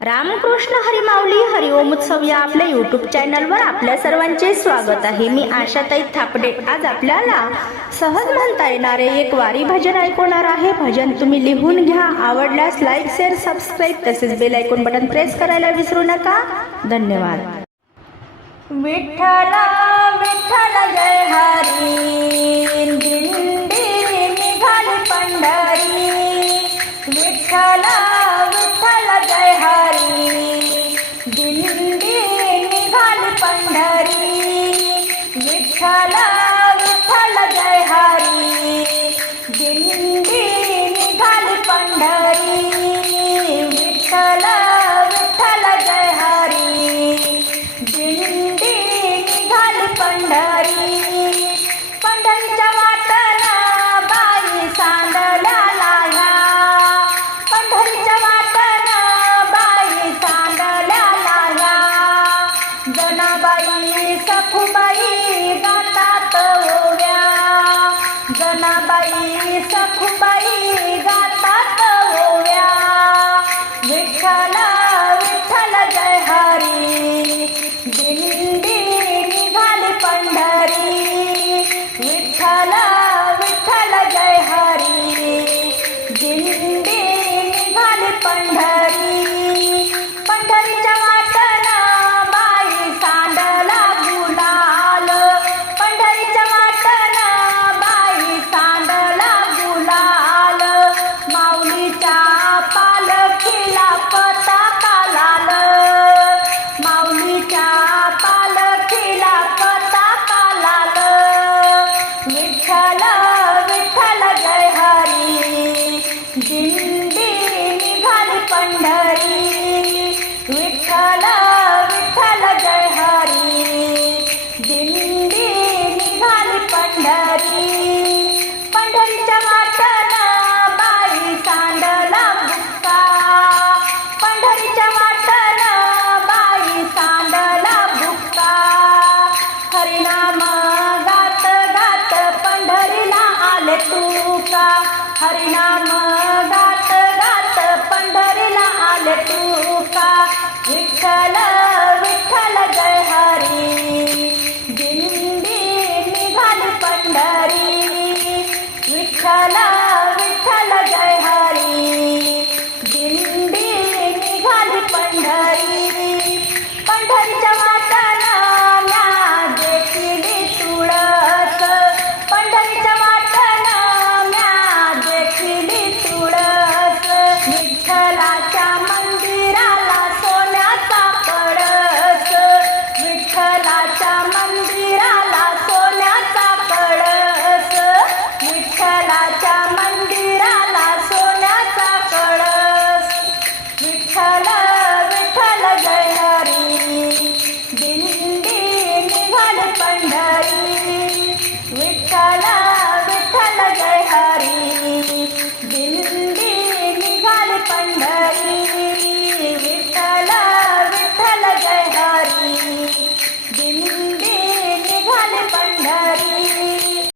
रामकृष्ण हरिमावली हरिओम उत्सव या आपल्या युट्यूब चॅनलवर आपल्या सर्वांचे स्वागत आहे. मी आशाताई थापडे. आज आपल्याला सहज म्हणता येणारे एक वारी भजन ऐकवणार आहे. भजन तुम्ही लिहून घ्या. आवडल्यास लाईक शेअर सबस्क्राईब तसेच बेल ऐकून बटन प्रेस करायला विसरू नका. धन्यवाद. विठ्ठल विठ्ठल जय हरी. दिंडी निघाली पंढरी. विठ्ठला जनाबाई सखुबाई गातात ओव्या. विठ्ठल विठ्ठल जय हरी. माऊलीच्या पालखीला पताका लाल. माऊलीचा पालखीला पताका लाल. विठ्ठल विठ्ठल जय हरी. दिंडी निघाली पंढरी. विठ्ठल विठ्ठल जय हरी. दिंडी निघाली पंढरी. पंढरीच्या हरिनाम गात गात पंढरीला आले तुका विठ्ठल विठ्ठल जय हरी. दिंडी निघाली पंढरी. विठ्ठल विठ्ठल जय हरी. दिंडी निघाली पंढरी. पंढरीच्या विठ्ठलाच्या मंदिराला